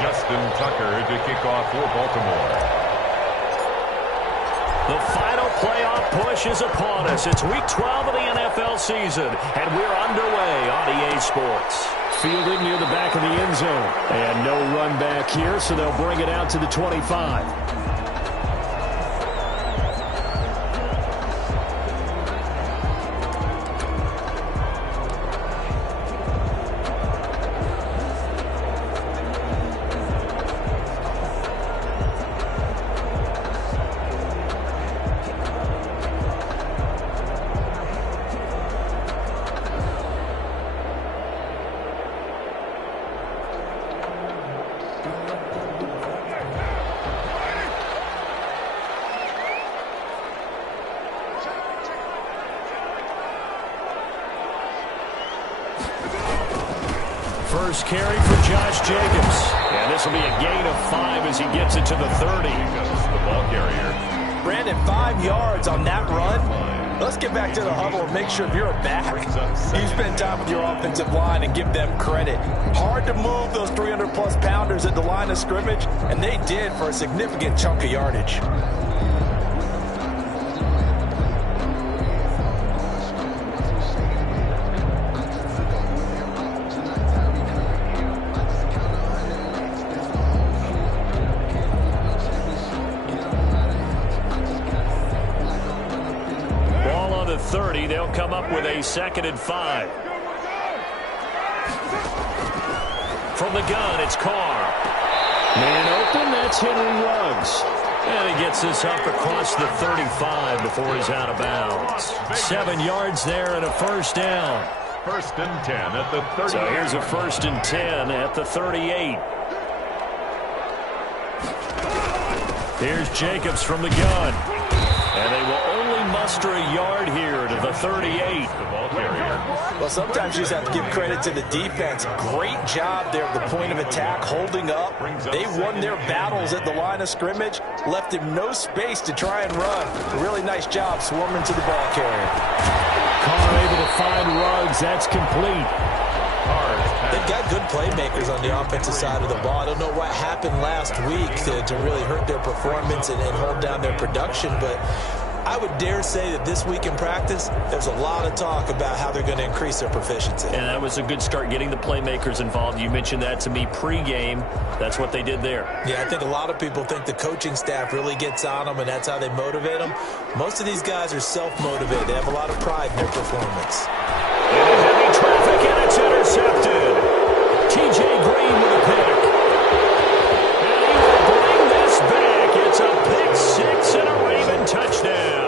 Justin Tucker to kick off for Baltimore. The final playoff push is upon us. It's Week 12 of the NFL season, and we're underway on EA Sports. Fielded near the back of the end zone. And no run back here, so they'll bring it out to the 25. First carry for Josh Jacobs. And this will be a gain of 5 as he gets it to the 30. The ball carrier. Brandon, 5 yards on that run. Let's get back to the huddle and make sure if you're a back, you spend time with your offensive line and give them credit. Hard to move those 300-plus pounders at the line of scrimmage, and they did for a significant chunk of yardage. They'll come up with a 2nd and 5. From the gun, it's Carr. Man open, that's Henry Ruggs. And he gets this up across the 35 before he's out of bounds. 7 yards there and a first down. 1st and 10 at the 38. So here's a 1st and 10 at the 38. Here's Jacobs from the gun. And they will only muster a yard here to the 38. The ball carrier. Well, sometimes you just have to give credit to the defense. Great job there at the point of attack, holding up. They won their battles at the line of scrimmage, left him no space to try and run. A really nice job swarming to the ball carrier. Carr able to find Ruggs. That's complete. They've got good playmakers on the offensive side of the ball. I don't know what happened last week to really hurt their performance and hold down their production, but I would dare say that this week in practice, there's a lot of talk about how they're going to increase their proficiency. And that was a good start, getting the playmakers involved. You mentioned that to me pregame. That's what they did there. Yeah, I think a lot of people think the coaching staff really gets on them, and that's how they motivate them. Most of these guys are self-motivated. They have a lot of pride in their performance. Into heavy traffic, and it's intercepted. T.J. Green with a pick. And he will bring this back. It's a pick 6 and a Raven touchdown.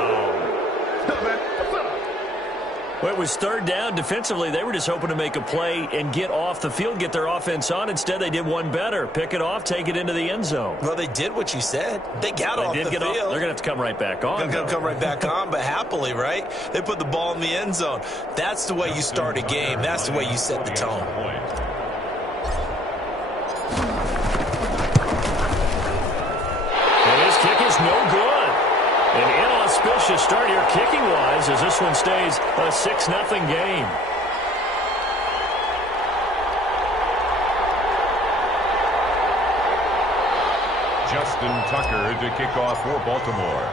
Well, it was 3rd down. Defensively, they were just hoping to make a play and get off the field, get their offense on. Instead, they did one better. Pick it off, take it into the end zone. Well, they did what you said. They got off the field. They're going to have to come right back on. They're going to come right back on, but happily, right? They put the ball in the end zone. That's the way you start a game. That's the way you set the tone. And his kick is no good. An inauspicious start here kicking-wise as this one stays a 6-0 game. Justin Tucker to kick off for Baltimore.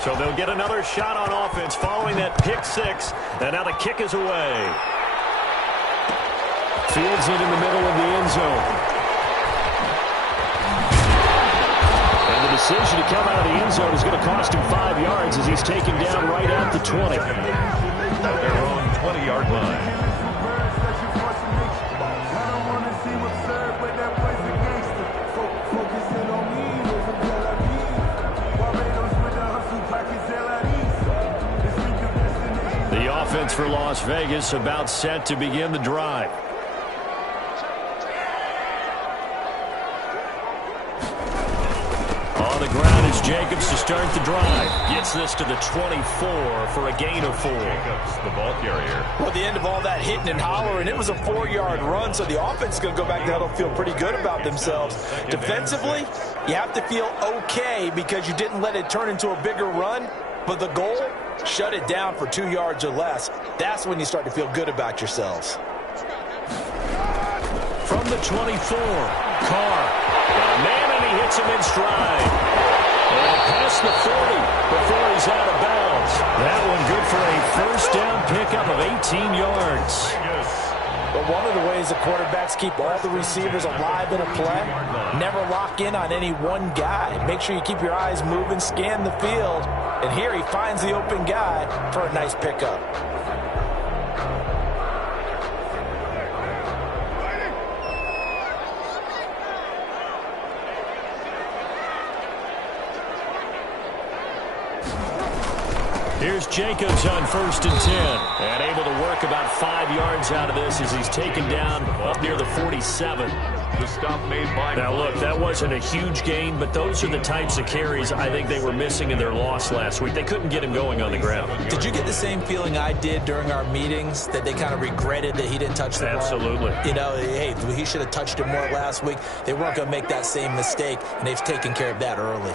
So they'll get another shot on offense following that pick 6, and now the kick is away. Fields it in the middle of the end zone. Decision to come out of the end zone is going to cost him 5 yards as he's taken down right at the 20. At their own 20-yard line. The offense for Las Vegas about set to begin the drive. On the ground is Jacobs to start the drive. Gets this to the 24 for a gain of 4. Jacobs, the ball carrier. Well, at the end of all that hitting and hollering, it was a 4-yard run, so the offense is going to go back to huddle and feel pretty good about themselves. Defensively, you have to feel okay because you didn't let it turn into a bigger run, but the goal, shut it down for 2 yards or less. That's when you start to feel good about yourselves. From the 24, Carr gets him in stride. And past the 40 before he's out of bounds. That one good for a first down pickup of 18 yards. But one of the ways the quarterbacks keep all the receivers alive in a play, never lock in on any one guy. Make sure you keep your eyes moving, scan the field. And here he finds the open guy for a nice pickup. Here's Jacobs on 1st and 10. And able to work about 5 yards out of this as he's taken down up near the 47. The stop made by... Now, look, that wasn't a huge gain, but those are the types of carries I think they were missing in their loss last week. They couldn't get him going on the ground. Did you get the same feeling I did during our meetings, that they kind of regretted that he didn't touch the ball? Absolutely. You know, hey, he should have touched it more last week. They weren't going to make that same mistake, and they've taken care of that early.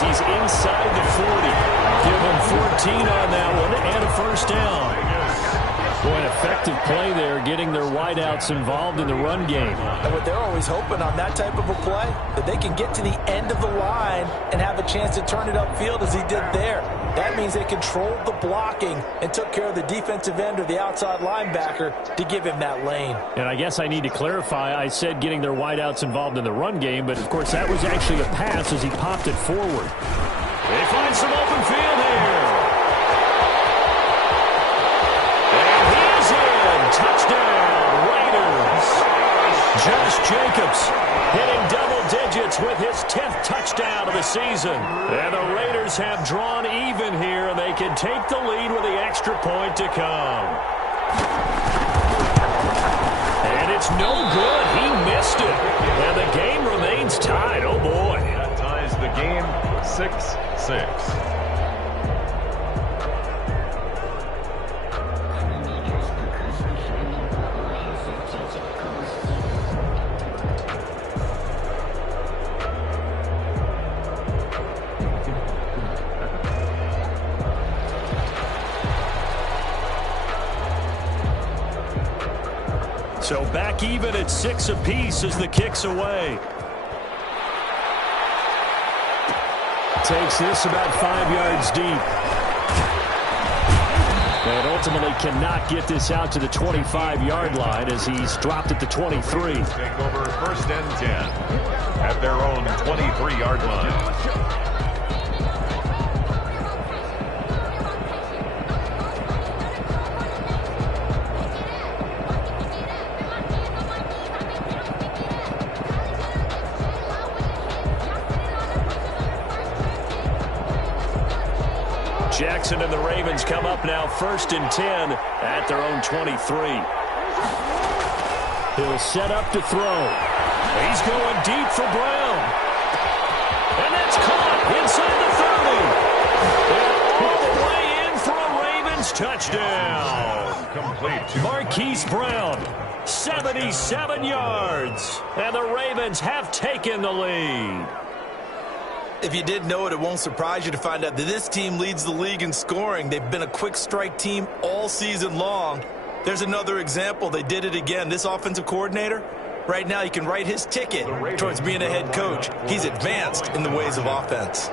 He's inside the 40. Give him 14 on that one and a first down. Boy, an effective play there, getting their wideouts involved in the run game. And what they're always hoping on that type of a play, that they can get to the end of the line and have a chance to turn it upfield as he did there. That means they controlled the blocking and took care of the defensive end or the outside linebacker to give him that lane. And I guess I need to clarify, I said getting their wideouts involved in the run game, but of course that was actually a pass as he popped it forward. They find some open field here. And he's in. Touchdown, Raiders. Josh Jacobs hitting double digits with his 10th touchdown of the season. And the Raiders have drawn even here, and they can take the lead with the extra point to come. And it's no good. He missed it. And the game remains tied. Oh, boy. That ties the game 6-6. So back even at 6 apiece as the kick's away. Takes this about 5 yards deep. And ultimately cannot get this out to the 25-yard line as he's dropped at the 23. Take over 1st and 10 at their own 23-yard line. Jackson and the Ravens come up now 1st and 10 at their own 23. He'll set up to throw. He's going deep for Brown. And that's caught inside the 30. And all the way in for a Ravens touchdown. Complete to Marquise Brown, 77 yards. And the Ravens have taken the lead. If you didn't know it, it won't surprise you to find out that this team leads the league in scoring. They've been a quick strike team all season long. There's another example. They did it again. This offensive coordinator, right now, you can write his ticket towards being a head coach. He's advanced in the ways of offense.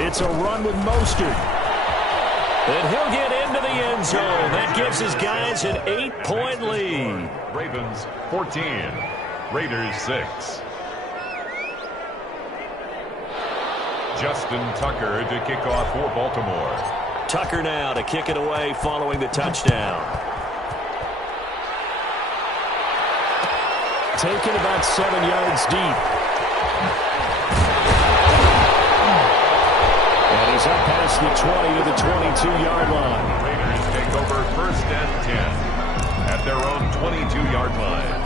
It's a run with Mostert. And he'll get into the end zone. That gives his guys an 8-point lead. Ravens 14, Raiders 6. Justin Tucker to kick off for Baltimore. Tucker now to kick it away following the touchdown. Taken about 7 yards deep. And he's up past the 20 to the 22-yard line. Raiders take over 1st and 10 at their own 22-yard line.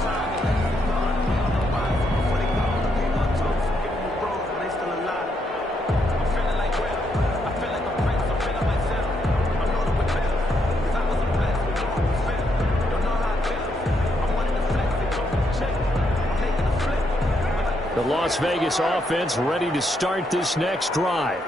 The loss Las Vegas offense ready to start this next drive.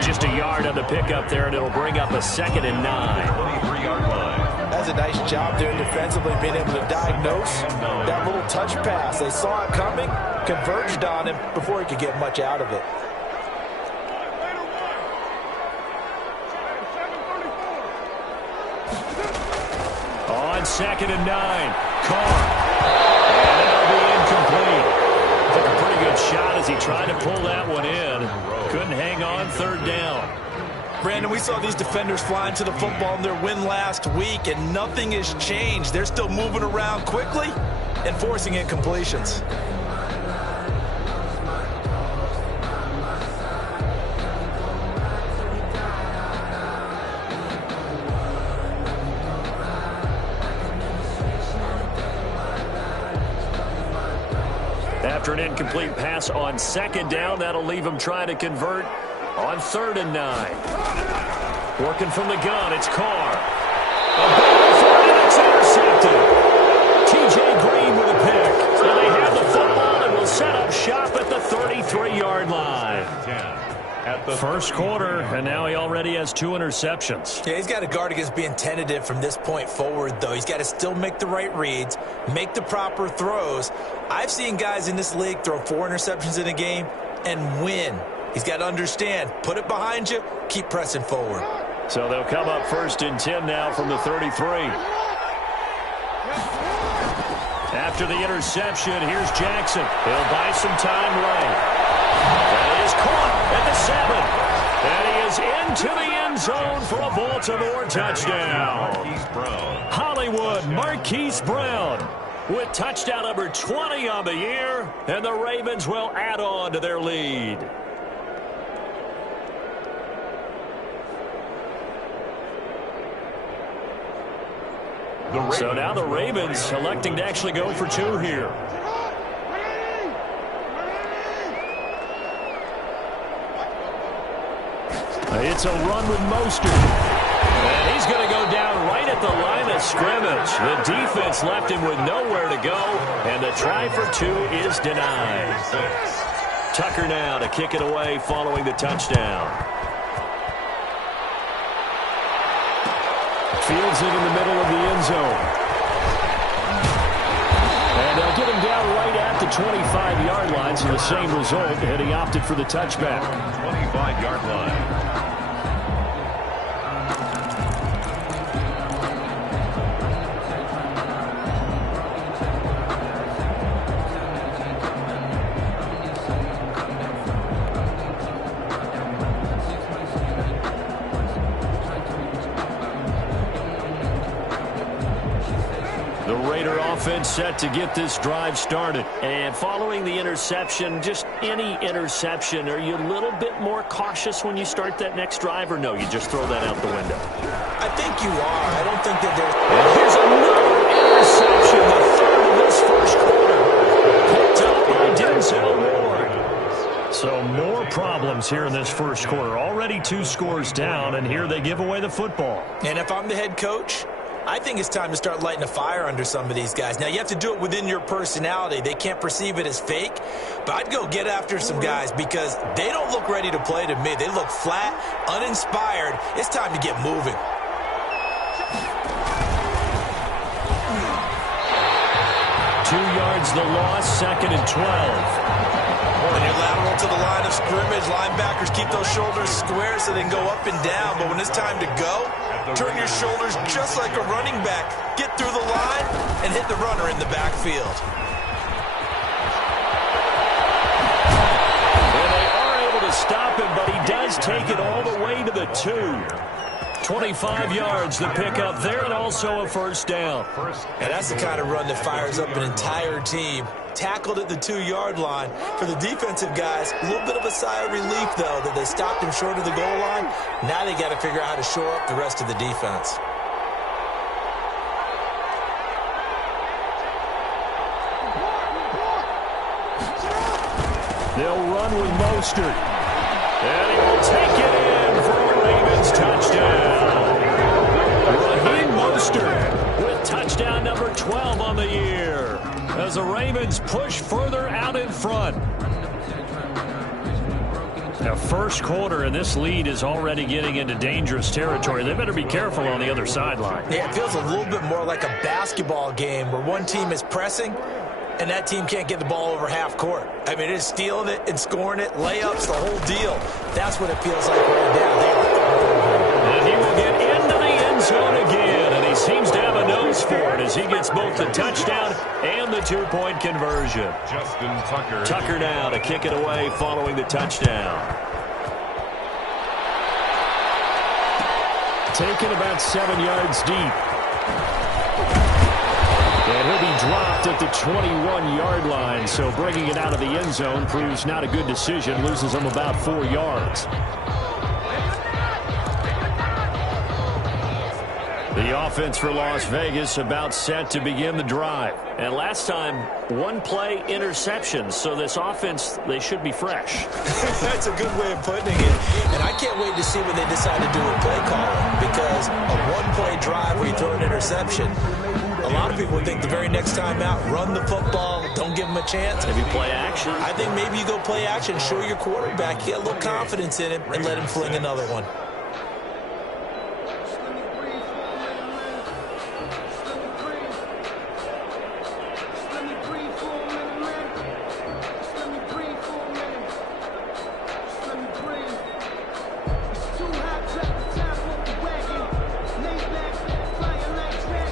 Just a yard on the pickup there, and it'll bring up a 2nd and 9. 23-yard line. That's a nice job there defensively, being able to diagnose that little touch pass. They saw it coming, converged on him before he could get much out of it. On 2nd and 9, Carr. And that'll be incomplete. Took a pretty good shot as he tried to pull that one in. Couldn't hang on 3rd down. Brandon, we saw these defenders flying to the football in their win last week, and nothing has changed. They're still moving around quickly and forcing incompletions. After an incomplete pass on 2nd down, that'll leave him trying to convert on 3rd and 9. Working from the gun, it's Carr. A ball for it, it's intercepted. TJ Green with a pick. So they have the football and will set up shop at the 33-yard line. At the first quarter, and now he already has 2 interceptions. Yeah, he's got to guard against being tentative from this point forward, though. He's got to still make the right reads, make the proper throws. I've seen guys in this league throw 4 interceptions in a game and win. He's got to understand, put it behind you, keep pressing forward. So they'll come up 1st and 10 now from the 33. After the interception, here's Jackson. He'll buy some time right. That is caught at the 7. And he is into the end zone for a Baltimore touchdown. Hollywood Marquise Brown with touchdown number 20 on the year, and the Ravens will add on to their lead. So now the Ravens electing to actually go for 2 here. It's a run with Mostert. And he's going to go down right at the line of scrimmage. The defense left him with nowhere to go, and the try for 2 is denied. Tucker now to kick it away following the touchdown. Fields it in the middle of the end zone. And they'll get him down right at the 25-yard line, so the same result, and he opted for the touchback. 25-yard line. Offense set to get this drive started. And following the interception, just any interception, are you a little bit more cautious when you start that next drive, or no, you just throw that out the window? I think you are. I don't think that there's... And here's another interception, the 3rd of this first quarter. Picked up by Denzel Ward. So more problems here in this first quarter. Already 2 scores down, and here they give away the football. And if I'm the head coach, I think it's time to start lighting a fire under some of these guys. Now, you have to do it within your personality. They can't perceive it as fake. But I'd go get after some guys because they don't look ready to play to me. They look flat, uninspired. It's time to get moving. 2 yards the loss, 2nd and 12. When you're lateral to the line of scrimmage, linebackers keep those shoulders square so they can go up and down. But when it's time to go, turn your shoulders just like a running back. Get through the line and hit the runner in the backfield. And they are able to stop him, but he does take it all the way to the 2. 25 yards the pickup there, and also a 1st down. And that's the kind of run that fires up an entire team. Tackled at the 2-yard line. For the defensive guys, a little bit of a sigh of relief, though, that they stopped him short of the goal line. Now they got to figure out how to shore up the rest of the defense. They'll run with Mostert. And he will take it in for a Ravens touchdown. Raheem Mostert with touchdown number 12 on the year as the Ravens push further out in front. Now, first quarter, and this lead is already getting into dangerous territory. They better be careful on the other sideline. Yeah, it feels a little bit more like a basketball game where one team is pressing and that team can't get the ball over half court. I mean, it's stealing it and scoring it, layups, the whole deal. That's what it feels like right now. And he will get into the end zone again, and he seems to have a nose for it as he gets both the touchdown and the two-point conversion. Justin Tucker. Tucker now to kick it away following the touchdown. Taken about 7 yards deep. And he'll be dropped at the 21-yard line, so bringing it out of the end zone proves not a good decision, loses him about 4 yards. The offense for Las Vegas about set to begin the drive. And last time, one play interception, so this offense, they should be fresh. That's a good way of putting it. And I can't wait to see what they decide to do with play calling, because a one-play drive where you throw an interception, a lot of people would think the very next time out, run the football, don't give them a chance. Maybe play action. I think maybe you go play action, show your quarterback, get a little confidence in him, and let him fling another one.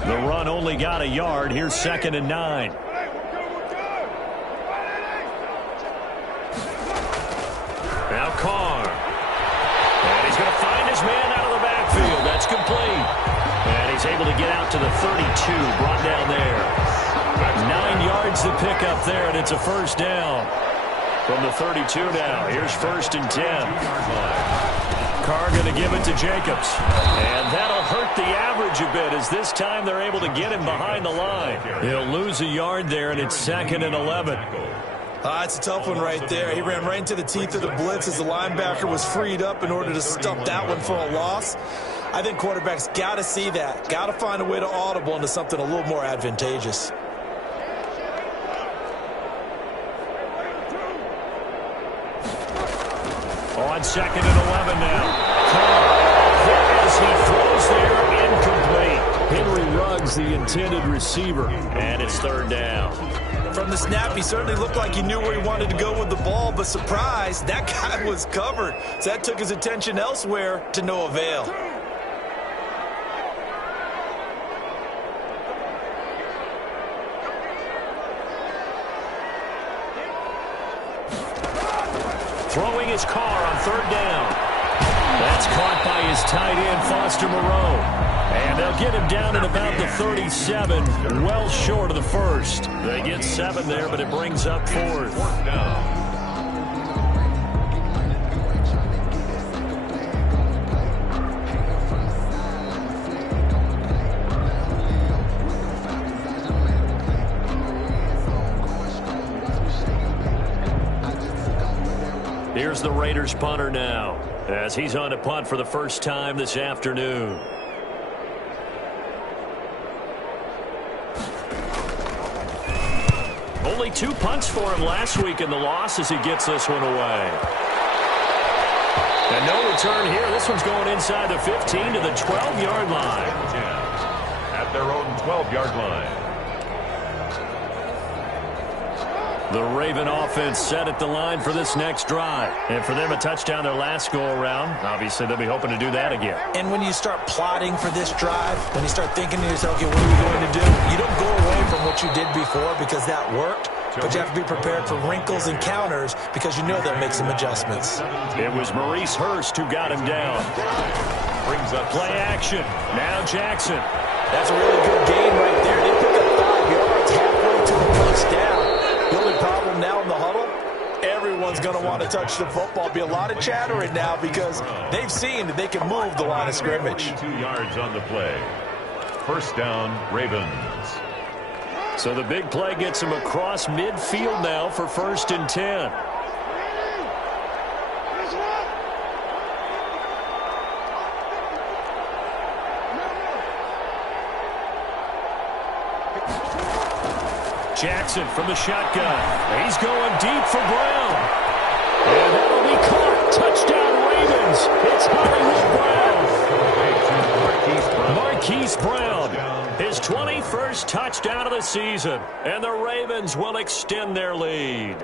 The run only got a yard. Here's 2nd and 9. Now Carr. And he's going to find his man out of the backfield. That's complete. And he's able to get out to the 32. Brought down there. 9 yards to pick up there, and it's a first down. From the 32 now. Here's 1st and 10. Carr going to give it to Jacobs. And that'll hurt the average a bit as this time they're able to get him behind the line. He'll lose a yard there, and it's 2nd and 11. It's a tough one right there. He ran right into the teeth of the blitz as the linebacker was freed up in order to stop that one for a loss. I think quarterbacks got to see that. Got to find a way to audible into something a little more advantageous. On 2nd and 11 now. Carr, as he throws there, incomplete. Henry Ruggs, the intended receiver, and it's 3rd down. From the snap, he certainly looked like he knew where he wanted to go with the ball, but surprise, that guy was covered. So that took his attention elsewhere to no avail. Throwing his Carr on 3rd down. That's caught by his tight end, Foster Moreau. And they'll get him down at about the 37, well short of the first. They get 7 there, but it brings up 4th. 4th down. Here's the Raiders punter now, as he's on to punt for the first time this afternoon. Only 2 punts for him last week in the loss as he gets this one away. And no return here. This one's going inside the 15 to the 12-yard line. At their own 12-yard line. The Raven offense set at the line for this next drive. And for them, a touchdown their last go-around. Obviously, they'll be hoping to do that again. And when you start plotting for this drive, when you start thinking to yourself, okay, what are we going to do? You don't go away from what you did before because that worked, but you have to be prepared for wrinkles and counters because you know they'll make some adjustments. It was Maurice Hurst who got him down. Brings up Play action. Now Jackson. That's a really good gain right there. They pick up 5 yards halfway to the touchdown. The only problem now in the huddle, everyone's going to want to touch the football. Be a lot of chattering now because they've seen that they can move the line of scrimmage. 2 yards on the play. First down, Ravens. So the big play gets him across midfield now for 1st and 10. Jackson from the shotgun. He's going deep for Brown. And that'll be caught. Touchdown Ravens. It's Hollywood Brown. Marquise Brown. His 21st touchdown of the season. And the Ravens will extend their lead.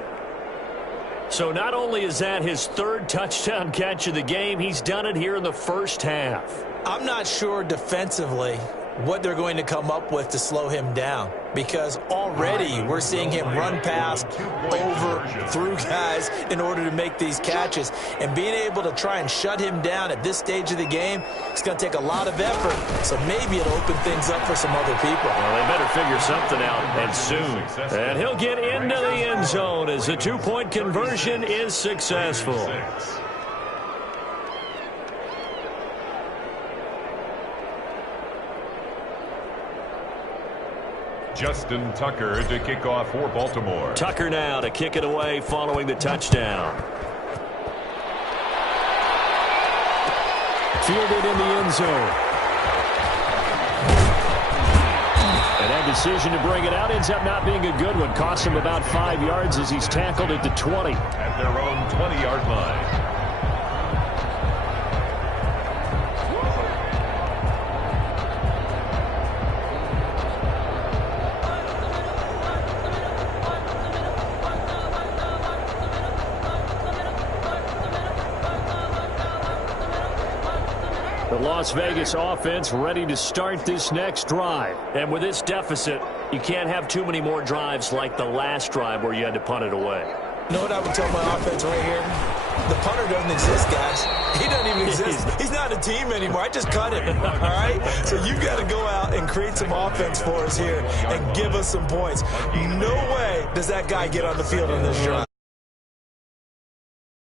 So not only is that his third touchdown catch of the game, he's done it here in the first half. I'm not sure defensively what they're going to come up with to slow him down, because already we're seeing him run past, over, through guys in order to make these catches. And being able to try and shut him down at this stage of the game, it's going to take a lot of effort. So maybe it'll open things up for some other people. Well, they better figure something out, and soon. And he'll get into the end zone as the two-point conversion is successful. Justin Tucker to kick off for Baltimore. Tucker now to kick it away following the touchdown. Fielded in the end zone. And that decision to bring it out ends up not being a good one. Cost him about 5 yards as he's tackled at the 20. At their own 20-yard line. The Las Vegas offense ready to start this next drive. And with this deficit, you can't have too many more drives like the last drive where you had to punt it away. You know what I would tell my offense right here? The punter doesn't exist, guys. He doesn't even exist. He's not a team anymore. I just cut him, all right? So you've got to go out and create some offense for us here and give us some points. No way does that guy get on the field on this drive.